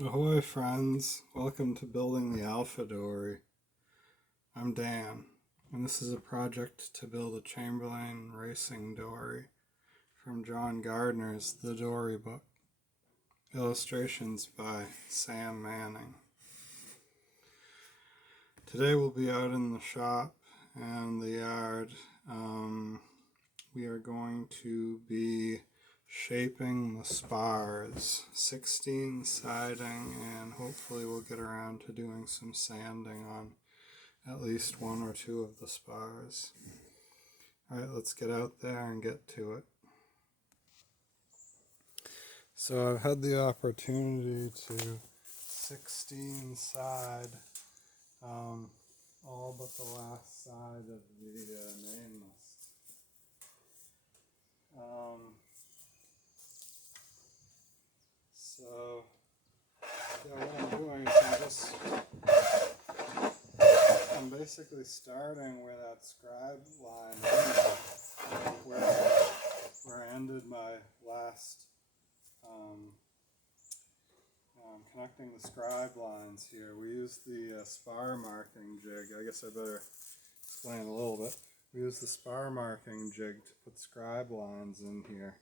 Ahoy friends, welcome to Building the Alpha Dory. I'm Dan, and this is a project to build a Chamberlain racing dory from John Gardner's The Dory book. Illustrations by Sam Manning. Today we'll be out in the shop and the yard. We are going to be shaping the spars, 16 siding, and hopefully we'll get around to doing some sanding on at least one or two of the spars. Alright, let's get out there and get to it. So I've had the opportunity to 16 side all but the last side of the mainmast. So what I'm doing is I'm basically starting where that scribe line ended, where I ended my last I'm connecting the scribe lines here. We use the spar marking jig. I guess I better explain a little bit. We use the spar marking jig to put scribe lines in here.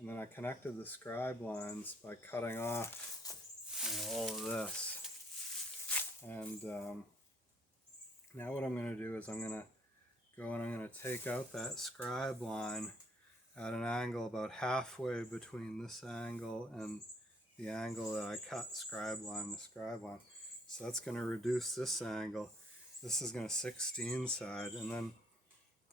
And then I connected the scribe lines by cutting off all of this. And now what I'm going to do is I'm going to go and I'm going to take out that scribe line at an angle about halfway between this angle and the angle that I cut scribe line to scribe line. So that's going to reduce this angle. This is going to 16 side, and then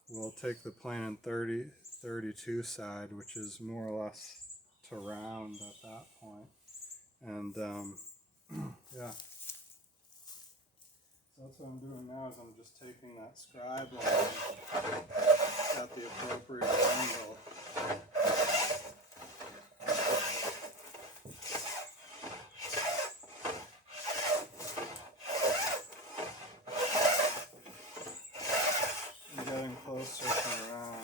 we'll take the plane in 32 side, which is more or less to round at that point. And yeah. So that's what I'm doing now is I'm just taking that scribe line at the appropriate angle. And getting closer to round.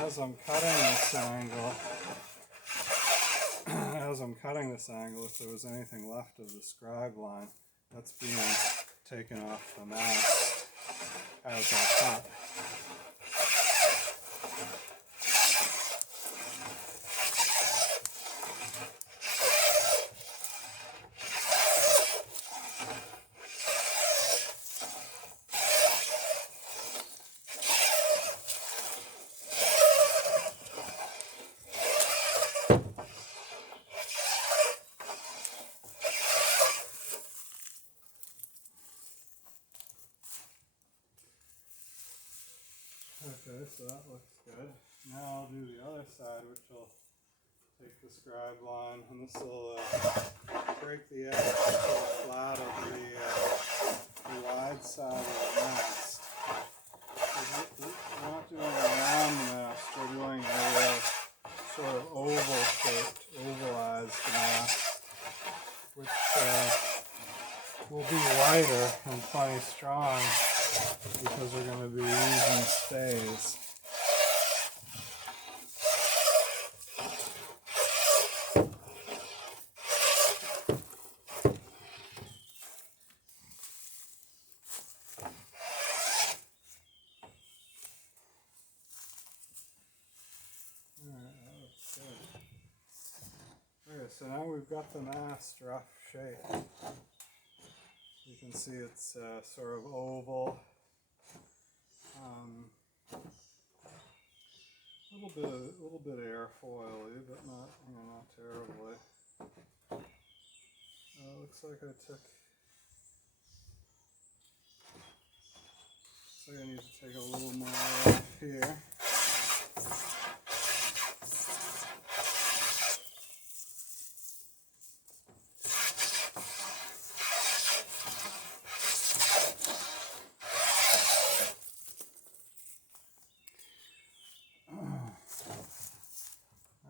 As I'm cutting this angle, if there was anything left of the scribe line, that's being taken off the mast as I cut. Okay, so that looks good. Now I'll do the other side, which will take the scribe line, and this will break the edge to the flat of the wide side of the mast. We're not doing a round mast, we're doing a sort of oval-shaped, ovalized mast, which will be lighter and plenty strong, because we're going to be using stays. Alright, that looks good. Okay, so now we've got the mast rough shape. You can see it's sort of oval. A little bit airfoily, but not terribly. Looks like I need to take a little more off here.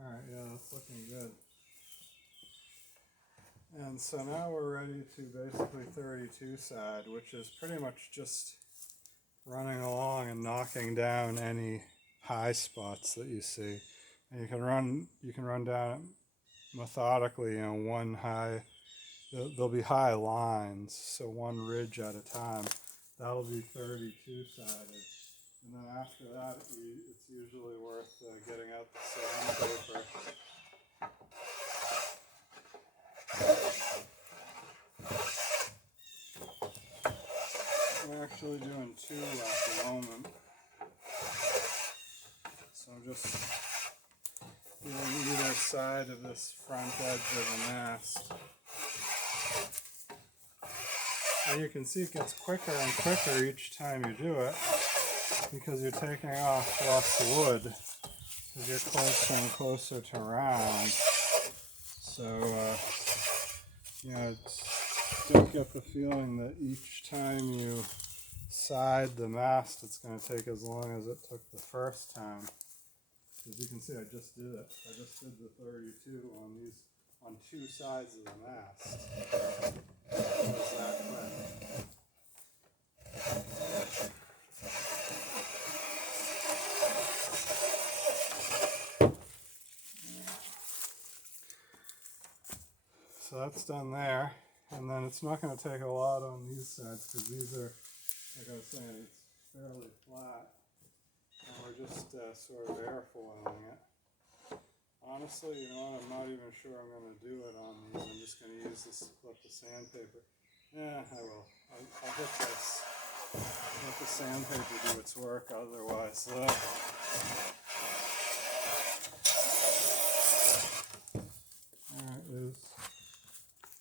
Alright, yeah, that's looking good. And so now we're ready to basically 32 side, which is pretty much just running along and knocking down any high spots that you see. And you can run down it methodically, one high, there'll be high lines, so one ridge at a time. That'll be 32 sided. And then after that, it's usually worth getting out the sandpaper. I'm actually doing two at the moment. So I'm just doing either side of this front edge of the mast. And you can see it gets quicker and quicker each time you do it because you're taking off less wood because you're closer and closer to round. So, don't get the feeling that each time you side the mast it's going to take as long as it took the first time. As you can see, I just did it. I just did the 32 on two sides of the mast. It was that quick. So that's done there, and then it's not going to take a lot on these sides because these are, like I was saying, it's fairly flat, and we're just sort of airfoiling it. Honestly, I'm not even sure I'm going to do it on these. I'm just going to use this clip of sandpaper. Yeah, I will. I'll hit this. Let the sandpaper do its work otherwise. There it is.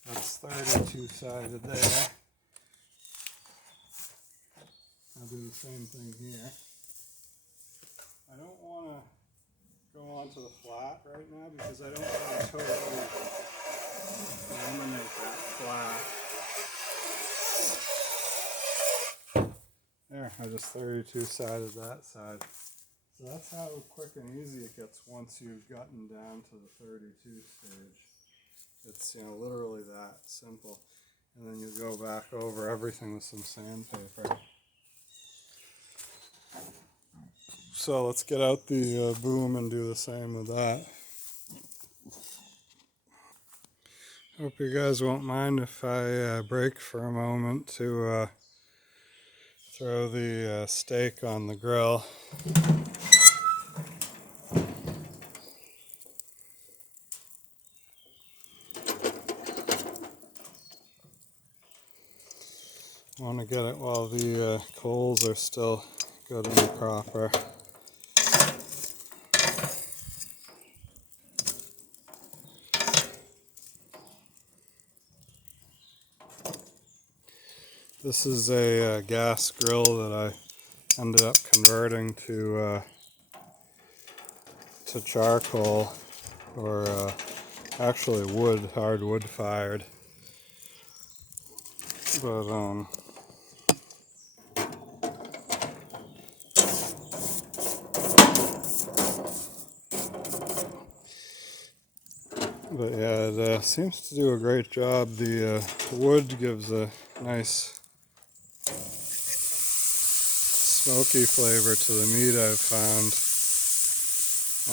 That's 32 sided there. I'll do the same thing here. I don't want to go onto the flat right now because I don't want to totally eliminate that flat. There, I just 32 sided that side. So that's how quick and easy it gets once you've gotten down to the 32 stage. It's literally that simple. And then you go back over everything with some sandpaper. So let's get out the boom and do the same with that. Hope you guys won't mind if I break for a moment to throw the steak on the grill. I want to get it while the coals are still good and proper. This is a gas grill that I ended up converting to charcoal, or actually hard wood fired. But yeah, it seems to do a great job. The wood gives a nice smoky flavor to the meat I've found.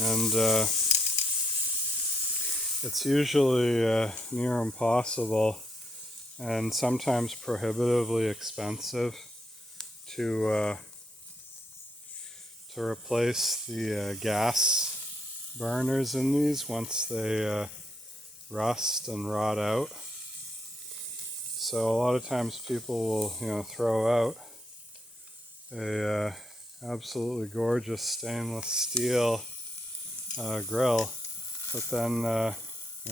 And it's usually near impossible and sometimes prohibitively expensive to replace the gas burners in these once they rust and rot out. So a lot of times people will, throw out a absolutely gorgeous stainless steel grill, but then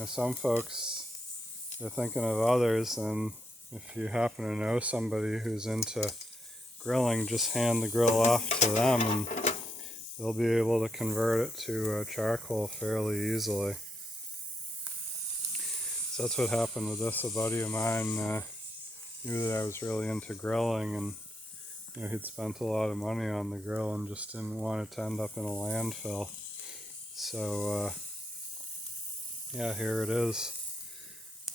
some folks, they're thinking of others, and if you happen to know somebody who's into grilling, just hand the grill off to them and they'll be able to convert it to charcoal fairly easily. So that's what happened with this. A buddy of mine knew that I was really into grilling, and he'd spent a lot of money on the grill and just didn't want it to end up in a landfill. So yeah, here it is.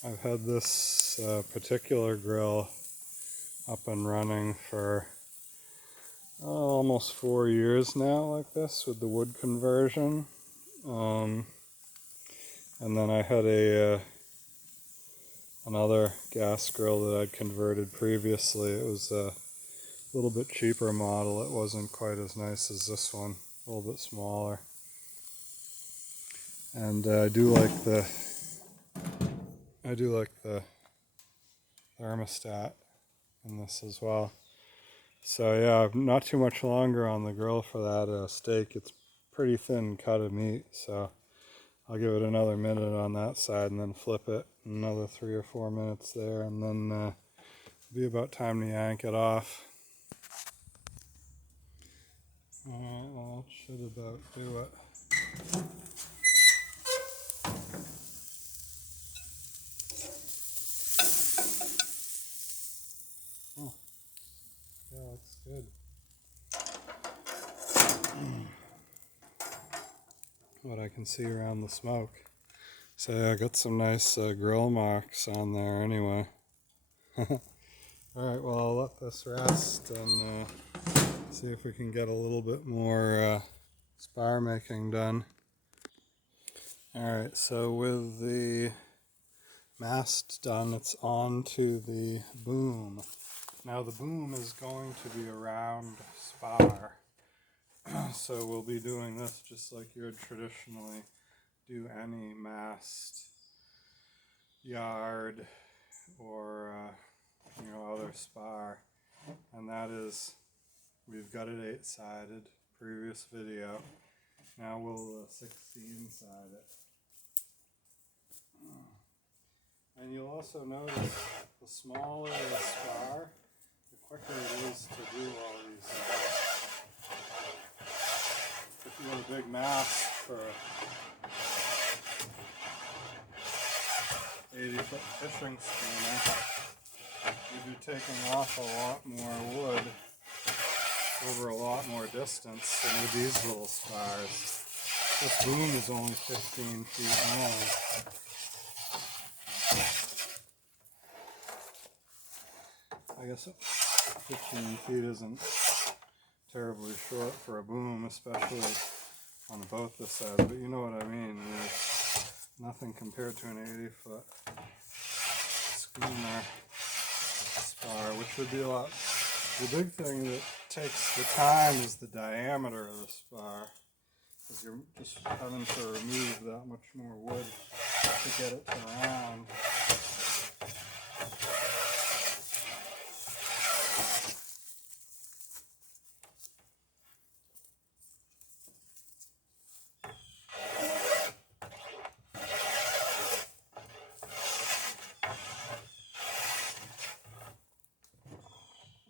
I've had this particular grill up and running for almost 4 years now, like this, with the wood conversion. And then I had another gas grill that I'd converted previously. It was a little bit cheaper model. It wasn't quite as nice as this one, a little bit smaller. And I do like the thermostat in this as well. So yeah, not too much longer on the grill for that steak. It's pretty thin cut of meat, so I'll give it another minute on that side and then flip it another 3 or 4 minutes there, and then it'll be about time to yank it off. Alright, well, that should about do it. Oh, yeah, looks good. What I can see around the smoke. So yeah, I got some nice grill marks on there anyway. Alright, well, I'll let this rest and see if we can get a little bit more spar making done. Alright, so with the mast done, it's on to the boom. Now the boom is going to be a round spar. So we'll be doing this just like you would traditionally do any mast yard or other spar. And that is, we've got it 8-sided, previous video. Now we'll 16-side it. And you'll also notice the smaller the spar, the quicker it is to do all these steps. If you want a big mast for a 80-foot fishing schooner, you'd be taking off a lot more wood over a lot more distance than with these little spars. This boom is only 15 feet long. I guess 15 feet isn't terribly short for a boom, especially on a boat this size, but you know what I mean. There's nothing compared to an 80-foot schooner spar, which would be a lot. The big thing that takes the time is the diameter of the spar, because you're just having to remove that much more wood to get it to round.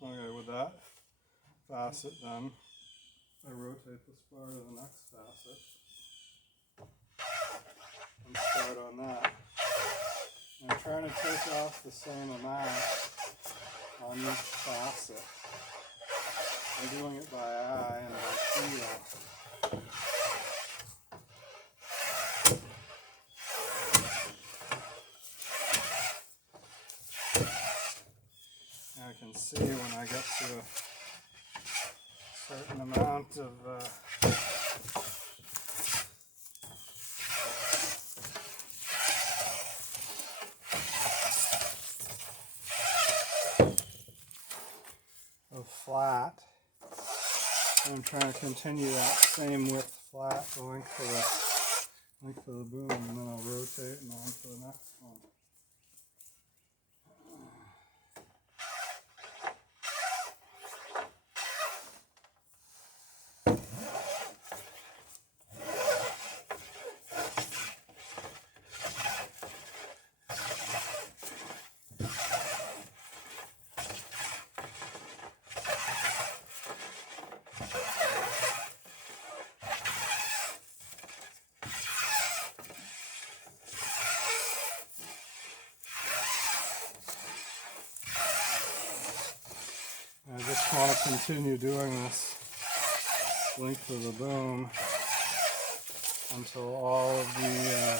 Okay, with that facet done, I rotate the spar to the next facet and start on that. I'm trying to take off the same amount on each facet. I'm doing it by eye and by feel. And I can see when I get to a certain amount of flat, and I'm trying to continue that same width flat, the length of the boom, and then I'll rotate and on to the next one. I just want to continue doing this length of the boom until all of the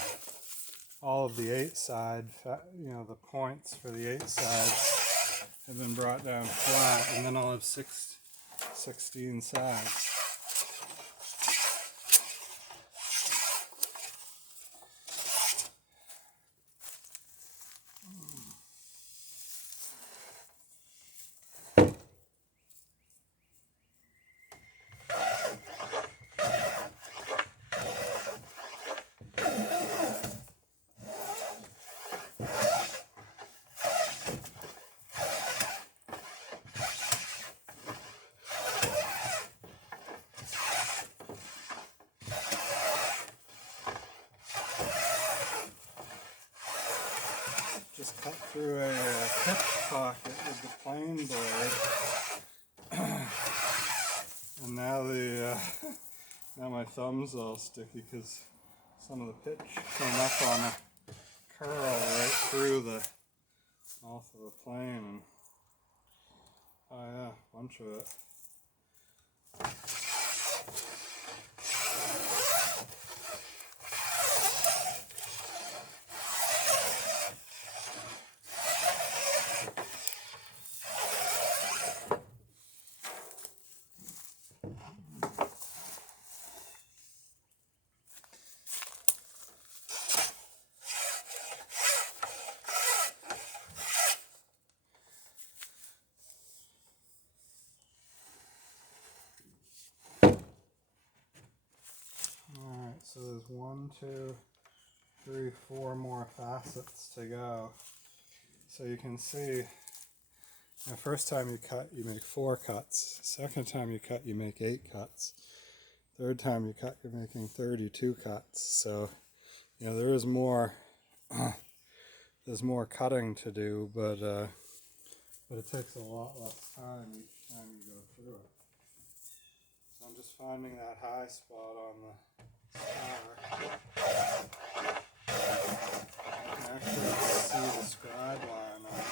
all of the 8 side, the points for the 8 sides have been brought down flat, and then I'll have 16 sides. Just cut through a pitch pocket with the plane blade, and now now my thumb's all sticky because some of the pitch came up on a curl right through the mouth of the plane, and oh yeah, a bunch of it. Alright, so there's 1, 2, 3, 4 more facets to go. So you can see, the first time you cut, you make 4 cuts. Second time you cut, you make 8 cuts. Third time you cut, you're making 32 cuts. So, there is more, there's more cutting to do, but it takes a lot less time each time you go through it. So I'm just finding that high spot on the Spar. You can actually see the scribe line on it.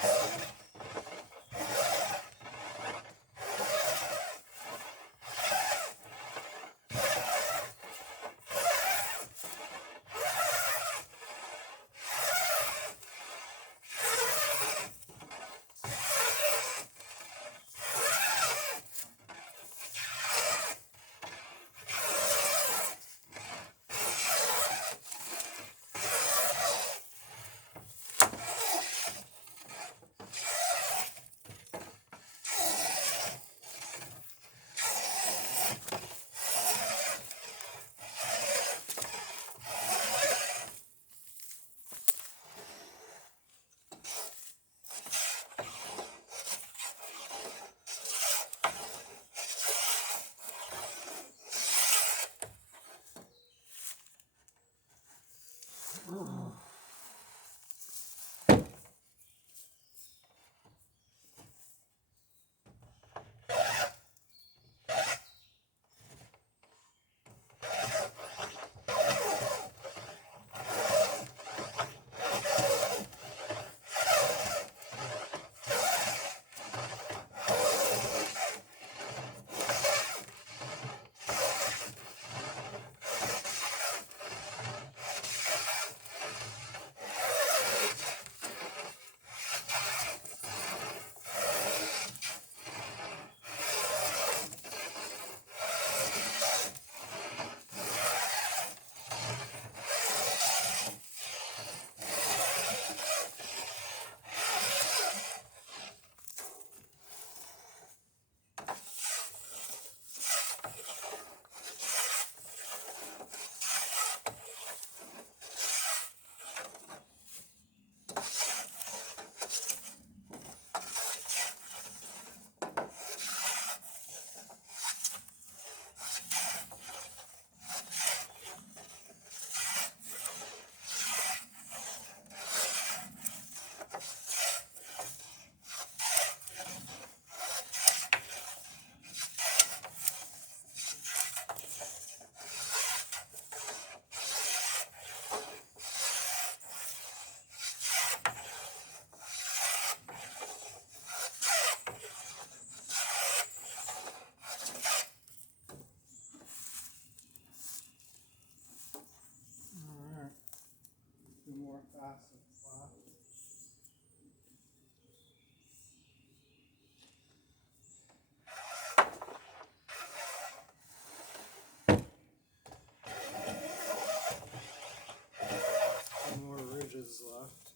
ridges left.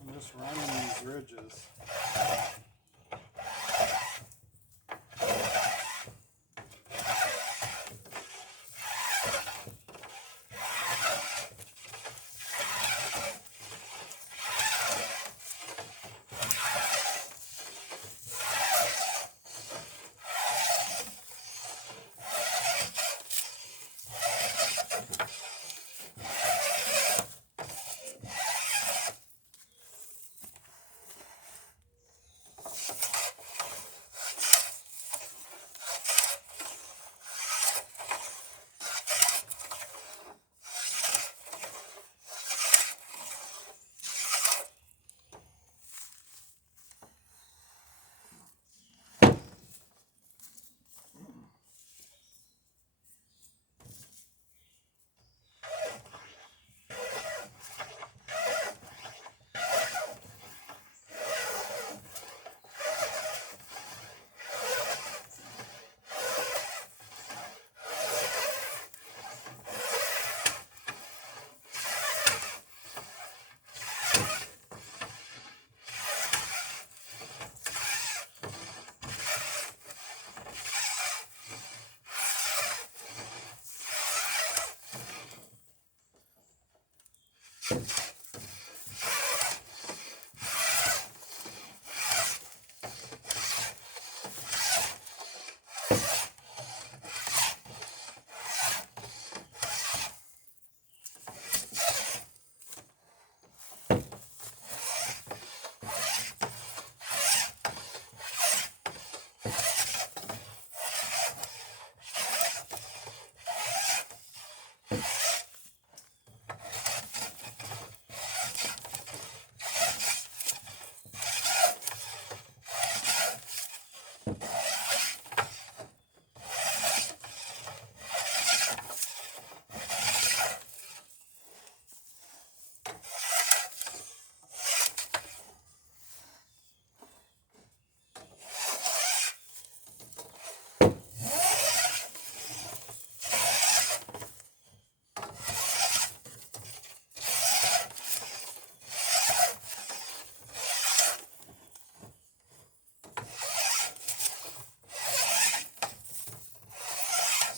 I'm just running these ridges.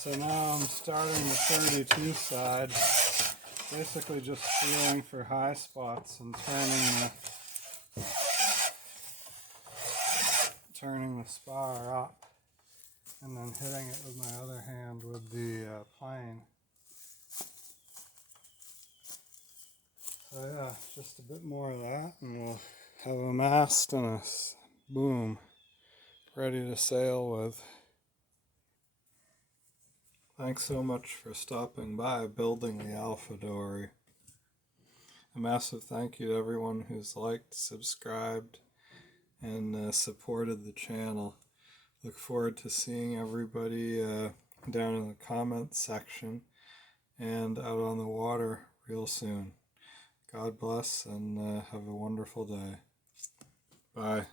So now I'm starting the 32 side, basically just feeling for high spots and turning the spar up, and then hitting it with my other hand with the plane. So yeah, just a bit more of that, and we'll have a mast and a boom ready to sail with. Thanks so much for stopping by Building the Alpha Dory. A massive thank you to everyone who's liked, subscribed, and supported the channel. Look forward to seeing everybody down in the comments section and out on the water real soon. God bless and have a wonderful day. Bye.